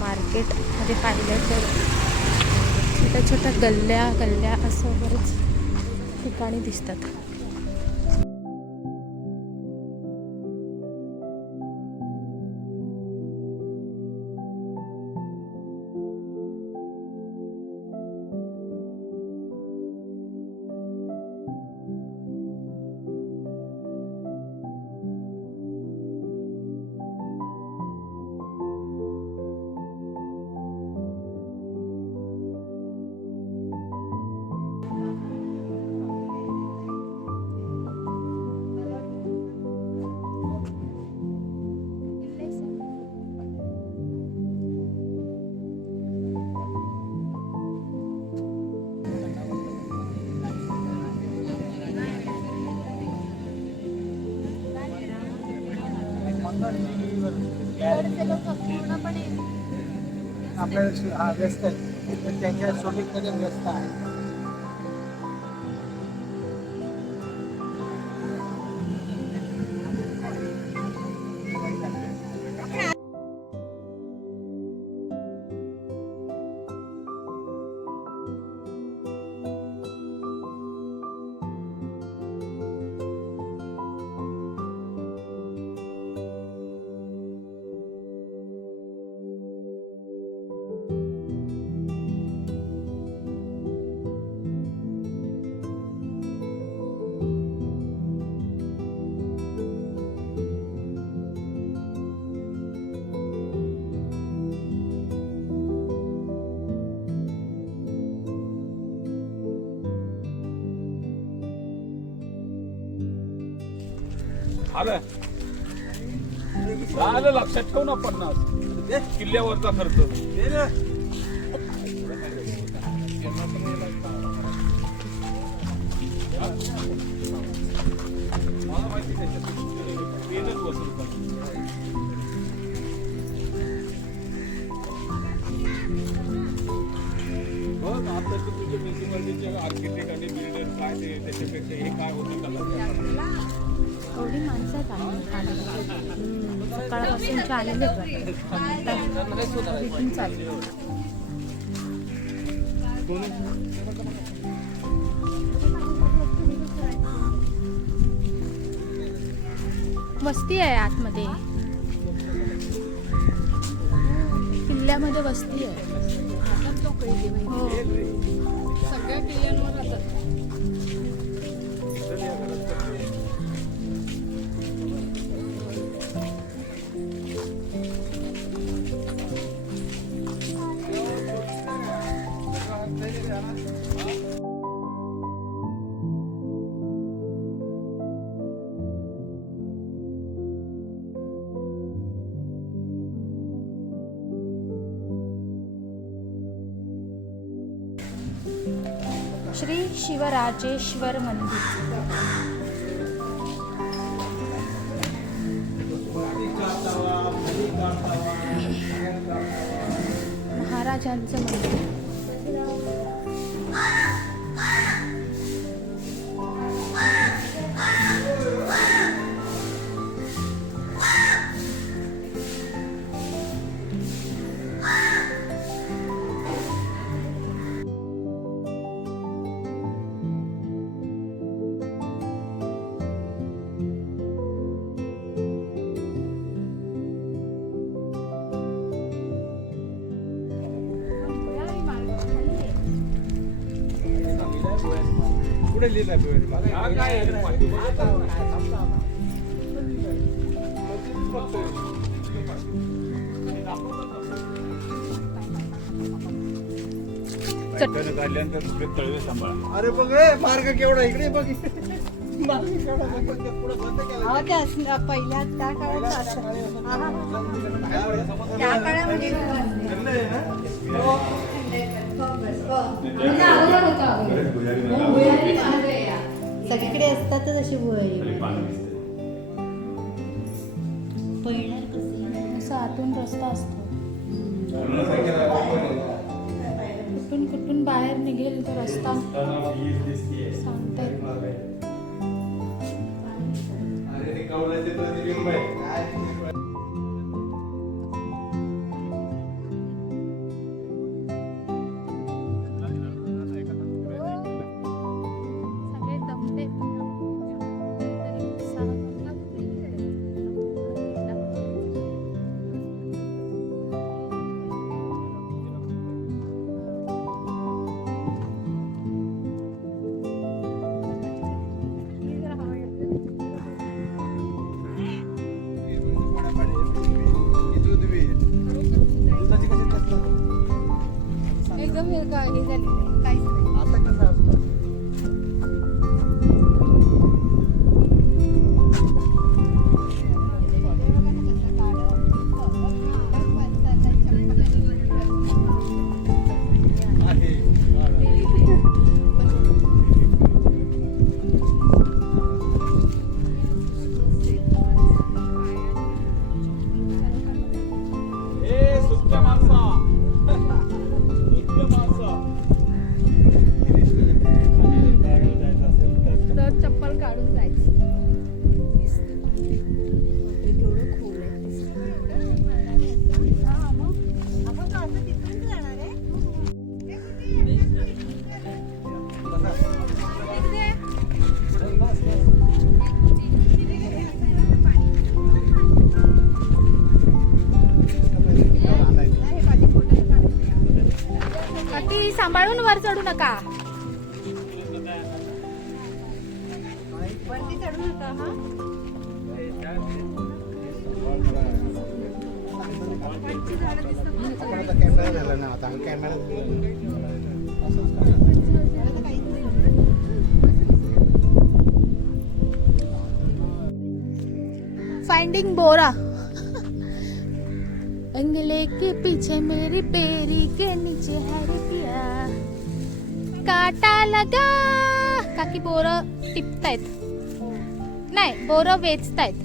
मार्केटमध्ये पाहिलं तर छोट्या छोट्या गल्ल्या असं बरेच ठिकाणी दिसतात. आपल्याला व्यस्त आहे त्यांच्या शूटिंगमध्ये व्यस्त आहे. आलं झालं, लक्षात ठेव ना 50 किल्ल्यावरचा खर्च. मला माहिती त्याच्यात वसूल आता तुझे म्युन्सिपालिटीचे आर्किटेक्ट आणि बिल्डर काय ते त्याच्यापेक्षा हे काय होतं कला एवढी माणसं आहेत आले सकाळपासूनचे आलेले मीटिंग चालली. वस्ती आहे आतमध्ये, किल्ल्यामध्ये वस्ती आहे. हो. सगळ्या किल्ल्यांवर राहतात. श्री शिवराजेश्वर मंदिर. महाराजांचं मंदिर. पुढे लिहिलं काढल्यानंतर दुसरे तळवे सांभाळा. अरे बघ मार्ग केवढा इकडे बघ मार्ग केवढा पुढे बंद केला. पहिल्या त्या काळात त्या काळामध्ये सगळीकडे असतातच अशी भुयारी. पळणार कसं असं आतून रस्ता असतो, कुठून कुठून बाहेर निघेल तो रस्ता सांगता येत नाही. सगळे दमले तरी उत्साह एकदम हे झालेलं आहे, काहीच नाही. आता कसं असतं तर चप्पल काढून जायचं. बाकी सांभाळून वर चढू नका. वरती चढू नका हा. आपण आता कॅमेरा झाला ना आता कॅमेरा फाइंडिंग बोरा. बंगले के पीछे मेरी पेरी के नीचे है रुपया, काटा लगा. काकी बोर टिपतायत, नाही बोर वेचतायत,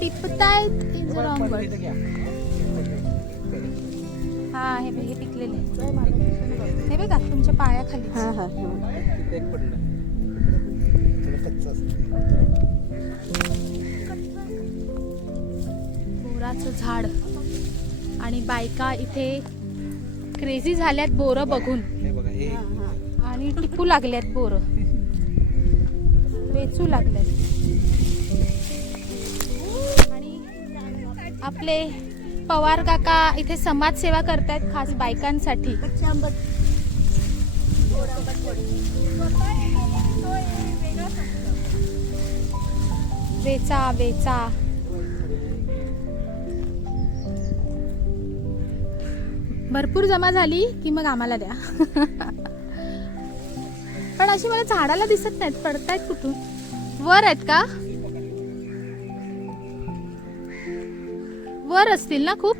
टिपतायत इज रॉंग वर्ड. हा हे पिकलेले हे बघा तुमच्या पायाखाली. तिथे एक पडलं थोडं कच्चं असतं. बोराचं झाड आणि बायका इथे क्रेझी झाल्यात बोरं बघून हे बघा हे आणि टिपू लागल्यात बोरं, वेचू लागल्यात. आणि आपले पवार काका इथे समाजसेवा करतायत खास बायकांसाठी. वेचा वेचा भरपूर जमा झाली की मग आम्हाला द्या. पण अशी मला झाडाला दिसत नाहीत, पडतायत कुठून? वर आहेत का? वर असतील ना खूप.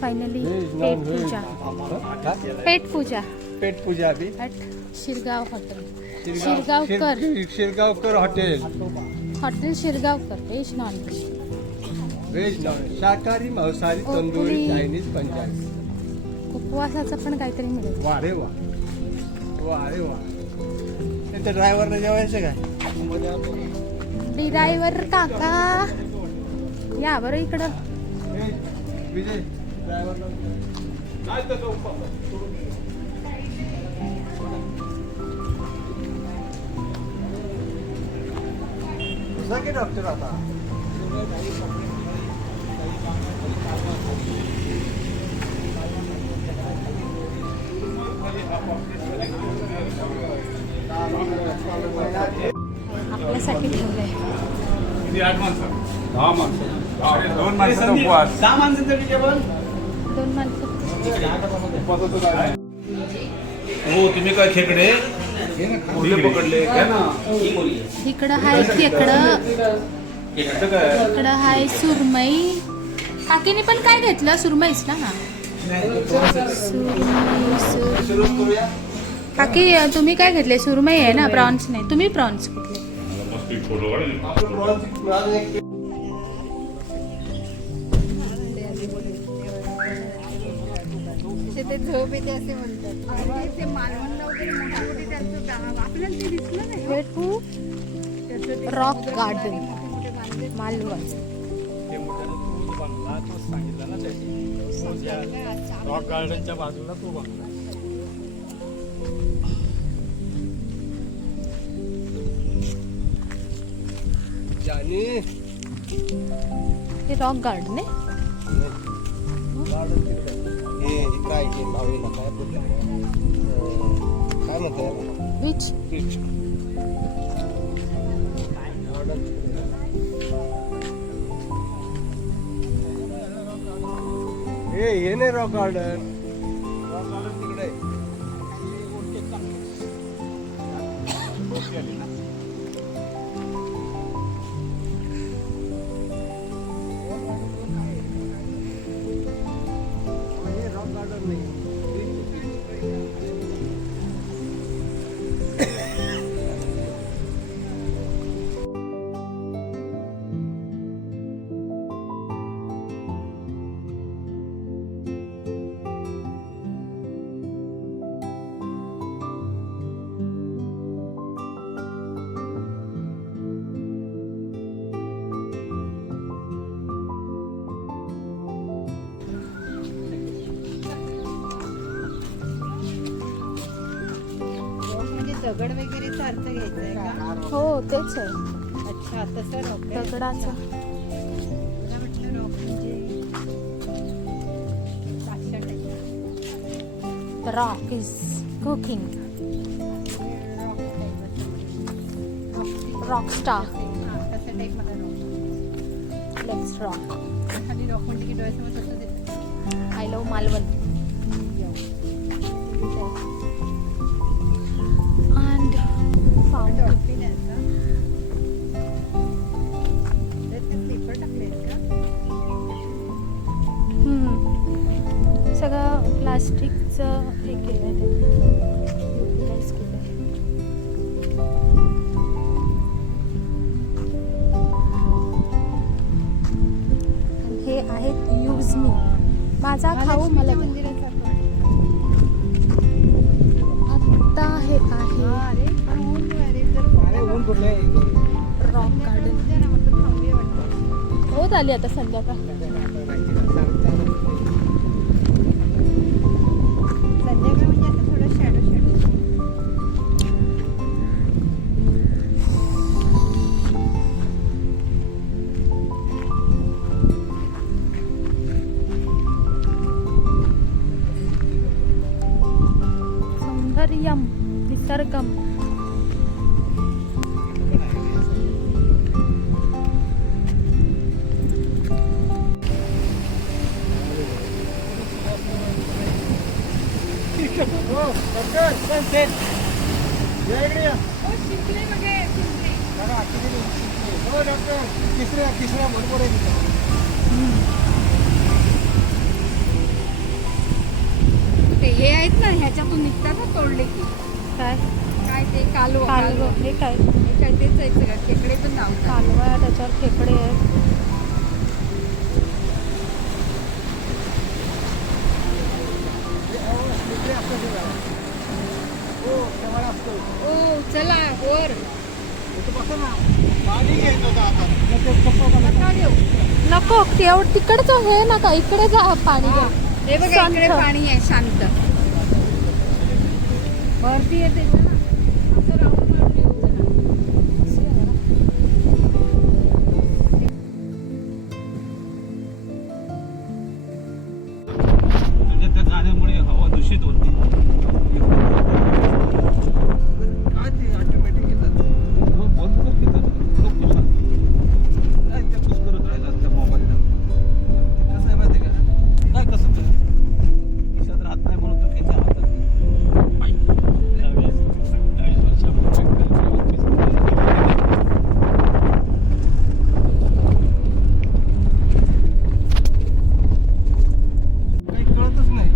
फायनली पेट पूजा. पेट पूजा पेट पूजा अभी at Shirgaon hotel. Shirgaonkar Shirgaonkar hotel. Hotel Shirgaonkar. Veg non veg. Veg non शाकाहारी मांसाहारी तंदुरी चायनीज पंजाबी. उपवासाचं पण काहीतरी मिळेल. वा रे वा वा रे वा. त्या ड्रायव्हरला जेवायचं काय? ड्रायव्हर काका या बरं इकडं. विजय ड्रायव्हरला तुझा की डॉक्टर आता आपल्यासाठी ठेवलंय. किती 8 माणसं? 10 माणसं. अरे 2 माणसाचा उपवास. 6 माणसांसाठी जेवण. 2 माणसं. उपवासाचं काय? हो तुम्ही काय खेकडे कुठले पकडले काय ना? इकडं हाय खेकडं, खेकडं काय? इकडं हाय सुरमई. काकीने पण काय घेतलं? सुरमईच ना. हा सुरमई. काकी तुम्ही काय घेतले? सुरमई आहे ना, प्रॉन्स नाही. तुम्ही प्रॉन्स घेतले. ते झोप येते असे म्हणतात. आणि ते मालवणला वगैरे मोठी मोठी त्यांचं आपल्याला ते दिसलं नाही हो. वेटू रॉक गार्डन मालवण. रॉक गार्डनच्या बाजूला तो बांधला. जानी हे रॉक गार्डन आहे. हे काय ते बावळीला काय बोललं काय म्हणतात विच हे नाही रॉक गार्डन. रॉक गार्डन तिकडे आहे. हे रॉक गार्डन नाही. दगड वगैरेचा अर्थ घ्यायचा आहे का? हो तेच आहे अच्छा तसं रॉक आहे. दगडाचं. मला म्हटलं रॉक म्हणजे काष्टा type. Rock is cooking. Rock type असं. Rock star. हां तसं टाईप मला रॉक. Let's rock. खाली रॉक म्हणजे की डोळ्यासमोर तसं देतं. I love Malvan. अँड फाउंडन. डॉल्फिन आहे का? त्यात ते पेपर टाकले आहेत का? सगळं प्लास्टिकचं हे केलं आहे युटिलाइज केलं आहे. आणि हे आहेत युजनी. माझा खाऊ मला द्या. मंदिराचा आत्ता हे आहे अरे पण ऊन अरे जर अरे ऊन कुठले रॉक गार्डन. आपण थांबूया वाटतं. होत आली आता संध्याकाळ. संध्याकाळ म्हणजे असं थोडं शॅडो शॅडो. सौंदर्यम निसर्गम. तिसऱ्या बरोबर आहे. ते हे आहेत ना ह्याच्यातून निघतात ना तोडले की काय काय ते कालवा कालवं. हे काय हे काय तेच आहे सगळं खेकडे पण धावतात. कालवा आहे, त्याच्यावर खेकडे आहेत. ओ चला वर नका घेऊ. नको तेवढं तिकडचं हे नका, इकडे जा पाणी घ्या. हे बघा इकडे शांत. पाणी आहे शांत. वरती येते ना असं राऊंड मारून येऊ चला. म्हणजे त्या गाण्यामुळे हवा दूषित होते. काय ते ऑटोमॅटिक येतात. बंद कर तिथं. लोक कुठं? काय त्या कुस करत राहिला त्या मोबाईलला. कसं आहे माहिती आहे का? काय कसं तर खिशात राहत नाही म्हणून तो त्याच्या हातात. आई. त्यावेळेस 28 वर्षापूर्वी काही कळतच नाही.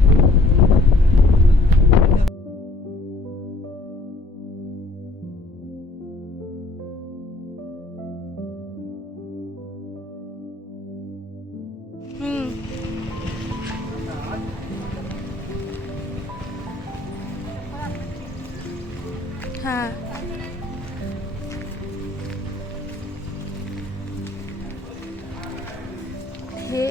हा हे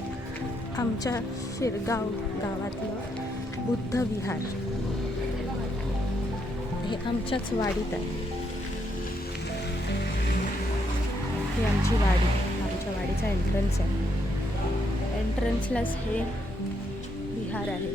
आमच्या शिरगाव गावातलं बुद्ध विहार. हे आमच्याच वाडीत आहे. ही आमची वाडी. आमच्या वाडीचा एंट्रन्स आहे. एंट्रन्सलाच हे विहार आहे.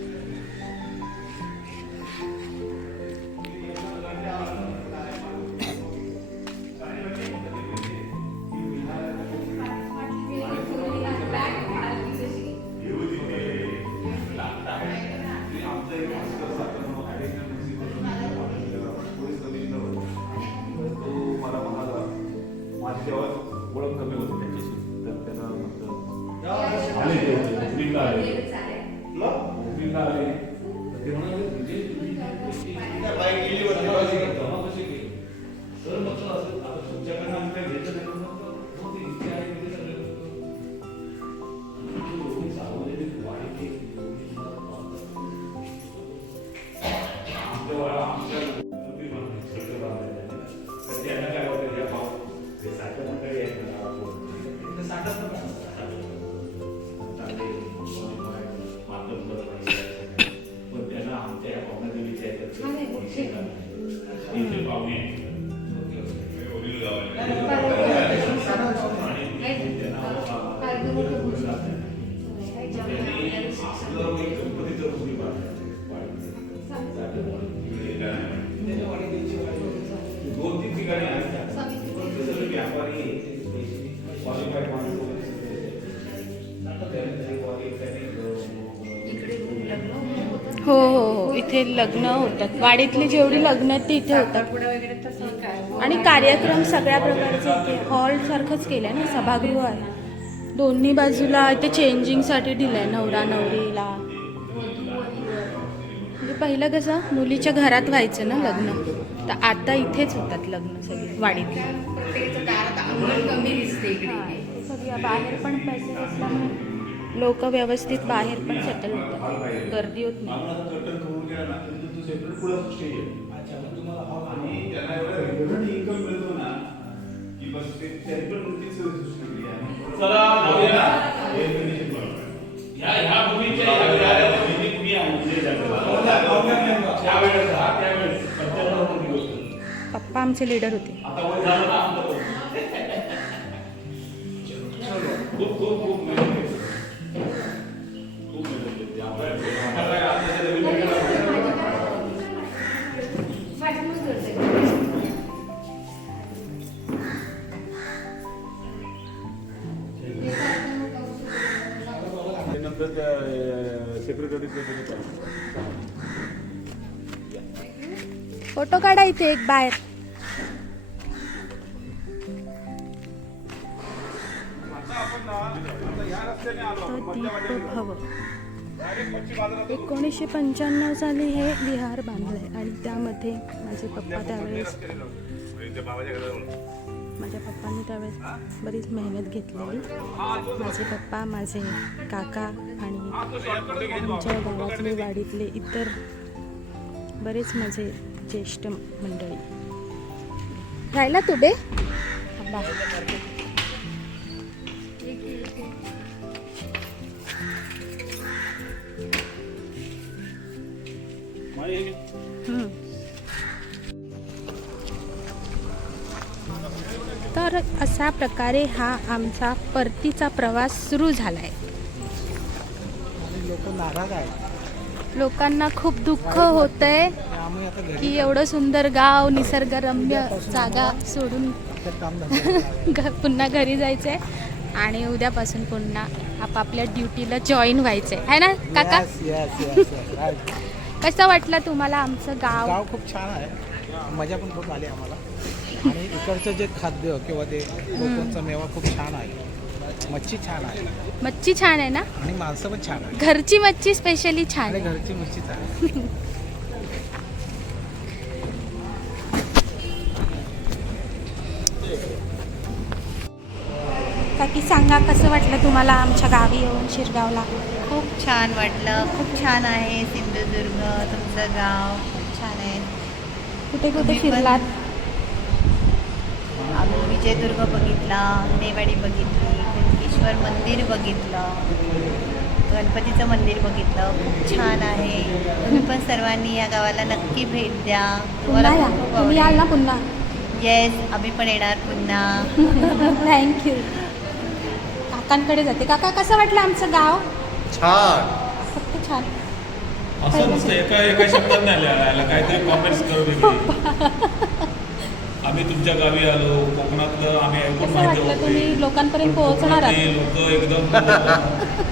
माझी तेव्हा ओळख कमी होती त्याच्याशी, तर त्याला म्हटलं आले ते मुंबईला आले. मुंबईला आले 2-3 ठिकाणी आहेत व्यापारी हो हो हो, इथे लग्न होतात. वाडीतली जेवढी लग्न आहेत ती इथे होतात. वगैरे तसं काय आणि कार्यक्रम सगळ्या प्रकारचे इथे हॉल सारखंच केलंय ना, सभागृह आहे. दोन्ही बाजूला इथे चेंजिंगसाठी दिलंय नवरा नवरीला. म्हणजे पहिलं कसं मुलीच्या घरात व्हायचं ना लग्न, तर आता इथेच होतात लग्न सगळे वाडीतले. प्रत्येकाचं दारात अंगण कमी दिसते इकडे. हां, ते सगळ्या बाहेर पण पैसे असल्यामुळे लोक व्यवस्थित बाहेर पण सेटल होतात, गर्दी होत नाही. पप्पा आमचे लीडर होते. फोटो काढा इथे एक बाहेर. दीपभव 1995 साली हे विहार बांधलंय आणि त्यामध्ये माझे पप्पा त्यावेळेस माझ्या पप्पांनी त्यावेळेस बरीच मेहनत घेतलेली. माझे पप्पा, माझे काका आणि आमच्या गावातले वाडीतले इतर बरेच माझे ज्येष्ठ मंडळी. राहिला तू बे तर अशा प्रकारे हा आमचा परतीचा प्रवास सुरू झालाय. लोक नाराज आहेत. लोकांना खूप दुःख होतंय आम्ही आता घरी की एवढं सुंदर गाव, निसर्गरम्य जागा सोडून पुन्हा घरी जायचंय आणि उद्यापासून पुन्हा आपापल्या ड्युटीला जॉईन व्हायचंय, है ना काका? कसं वाटलं तुम्हाला आमचं गाव? गाव खूप छान आहे, मजा पण खूप आली आम्हाला. आणि इकडचं जे खाद्य किंवा ते कोकणचा मेवा खूप छान आहे. मच्छी छान आहे. मच्छी छान आहे ना? आणि माणसं पण छान आहे. घरची मच्छी स्पेशली छान आणि आहे. घरची मच्छीच आहे. काकी सांगा कसं वाटलं तुम्हाला आमच्या गावी येऊन शिरगावला? खूप छान वाटलं. खूप छान आहे सिंधुदुर्ग. तुमचं गाव खूप छान आहे. कुठे कुठे फिरलात? आम्ही विजयदुर्ग बघितला, नेवाडी बघितली, व्यंकटेश्वर मंदिर बघितलं, गणपतीचं मंदिर बघितलं. खूप छान आहे. तुम्ही पण सर्वांनी या गावाला नक्की भेट द्या. पुन्हा या, तुम्ही याल ना पुन्हा? येस, आम्ही पण येणार पुन्हा. थँक्यू. काकांकडे जाते. काका कसं वाटलं आमचं गाव? छान. फक्त छान. असं नुसतं एका शब्दात नाही लिहायला, काहीतरी कॉमेंट्स करू. आम्ही तुमच्या गावी आलो, कोकणातलं आम्ही ऐकून कसं माहिती वाटलं? तुम्ही लोकांपर्यंत पोहोचणार आहात? लोक एकदम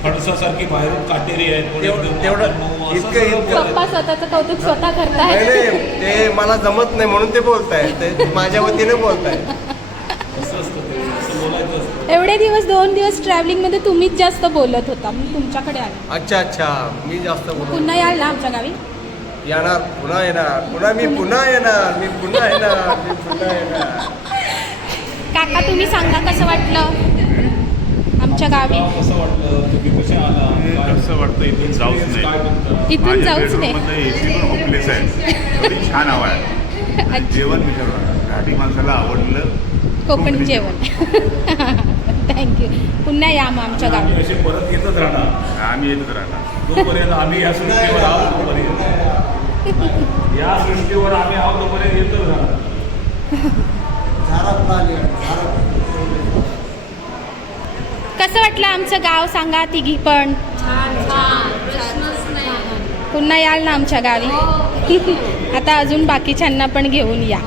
फणसासारखी बाहेरून काटेरी आहेत, पण एकदम तेवढं मऊ, असं इतकं- सगळं इतकं- पप्पा स्वतःचं कौतुक स्वतः नाही करताय. नाही, ते मला जमत नाही म्हणून ते बोलताय. ते माझ्या वतीने बोलताय. असं असतं ते, असं बोलायचं असतं. एवढे दिवस 2 दिवस ट्रॅव्हलिंग मध्ये तुम्हीच जास्त बोलत होता, मी तुमच्याकडे आले. अच्छा अच्छा, मी जास्त बोलतो. पुन्हा याल ना आमच्या गावी? येणार, पुन्हा येणार, मी पुन्हा येणार, मी पुन्हा येणार, मी पुन्हा येणार. काका तुम्ही सांगा कसं वाटलं आमच्या गावी? गाव कसं वाटलं? तुम्ही कशा आला? काय- कसं वाटतं इथून जाऊच काय नाही. म्हणता? इथून जाऊच नाही. एसी पण होपलेस आहे. एवढी छान हवा आहे. जेवण विचारलं, घाटी माणसाला आवडलं कोकणी जेवण. थँक्यू. पुन्हा या मग आमच्या गावी. आम्ही असे परत येतच राहणार. आम्ही येतच राहणार. जोपर्यंत आम्ही या सृष्टीवर आहोत तोपर्यंत, या सृष्टीवर आम्ही आहोत तोपर्यंत येतच राहणार. कसं वाटलं आमचं गाव सांगा तिघी पण? छान छान पुन्हा याल ना आमच्या गावी. आता अजून बाकीच्यांना पण घेऊन या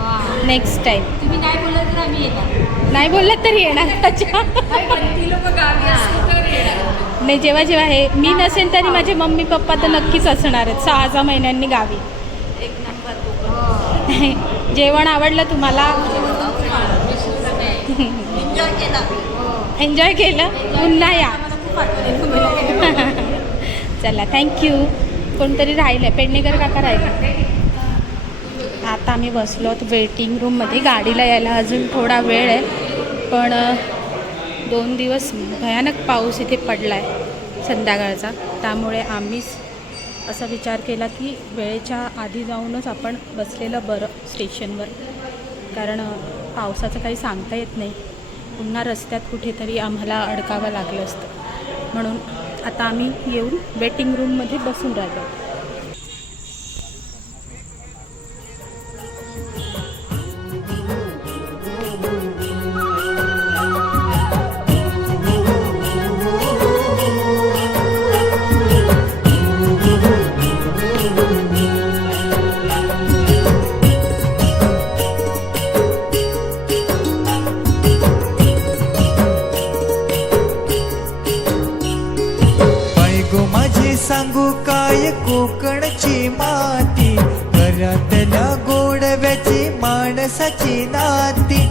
नेक्स्ट टाइम. तुम्ही नाही बोलत तर आम्ही येणार. नाही बोललात तरी येणार. अच्छा. ती लोक गावी असतील तर येणार. नाही, जेव्हा जेव्हा हे मी नसेल तरी माझे मम्मी पप्पा तर नक्कीच असणार आहेत 6-6 महिन्यांनी गावी. एक नंबर. जेवण आवडलं तुम्हाला? एन्जॉय केलं. पुन्हा या. चला, थँक्यू. कोणतरी राहिलं, पेडणेकर काका राहिले. आता आम्ही बसलो वेटिंग रूममध्ये. गाडीला यायला अजून थोडा वेळ आहे, पण 2 दिवस भयानक पाऊस इथे पडला आहे संध्याकाळचा. त्यामुळे आम्हीच असा विचार केला की वेळेच्या आधी जाऊनच आपण बसलेलं बरं स्टेशनवर, कारण पावसाचं काही सांगता येत नाही. पुन्हा रस्त्यात कुठेतरी आम्हाला अडकावं लागलं असतं. म्हणून आता आम्ही येऊन वेटिंग रूममध्ये बसून राहिलो. सांगू काय कोकणची माती, घरातल्या गोडव्याची माणसाची नाती,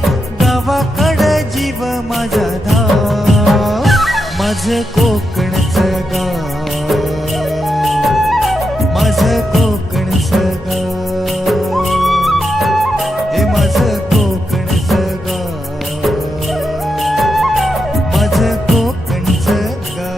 गावाकडं जीव माझा धाव, माझं कोकणचं गाव, माझं कोकणचं गाव, हे माझं कोकणचं गाव, माझं कोकणचं गाव.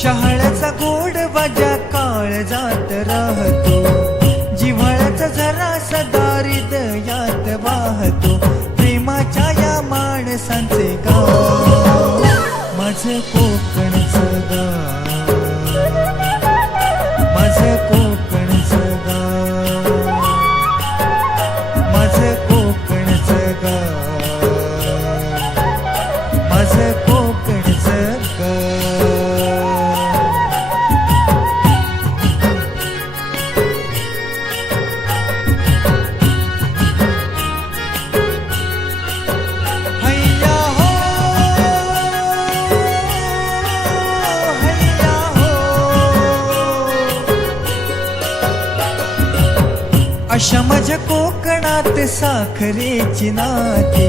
शहाळ्याचा गोड वाजा काळजात राहतो, जिव्हाळ्याचा झरा सदारित यात वाहतो, प्रेमाच्या या माणसांचे गाव, माझं कोकणचं गाव, माझं कोकणचं गाव, माझं कोकणचं गाव, माझं कोकणचं गाव. अशा माझ्या कोकणात साखरेची नाती,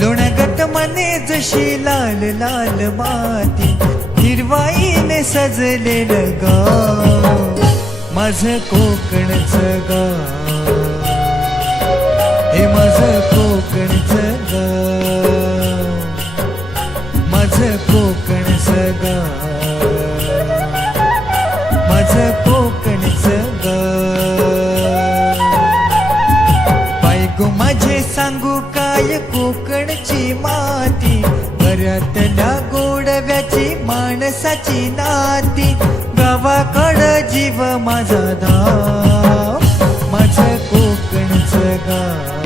लोण्यागत मने जशी लाल लाल माती, हिरवाईने सजलेलं गाव, माझं कोकणचं गाव, हे माझं कोकणचं गाव, माझं कोकणचं गाव, माझं कोकणचं गाव. माझे सांगू काय कोकणची माती, घरातल्या गोडव्याची माणसाची नाती, गावाकडं जीव माझा धाव, माझं कोकणचं गाव,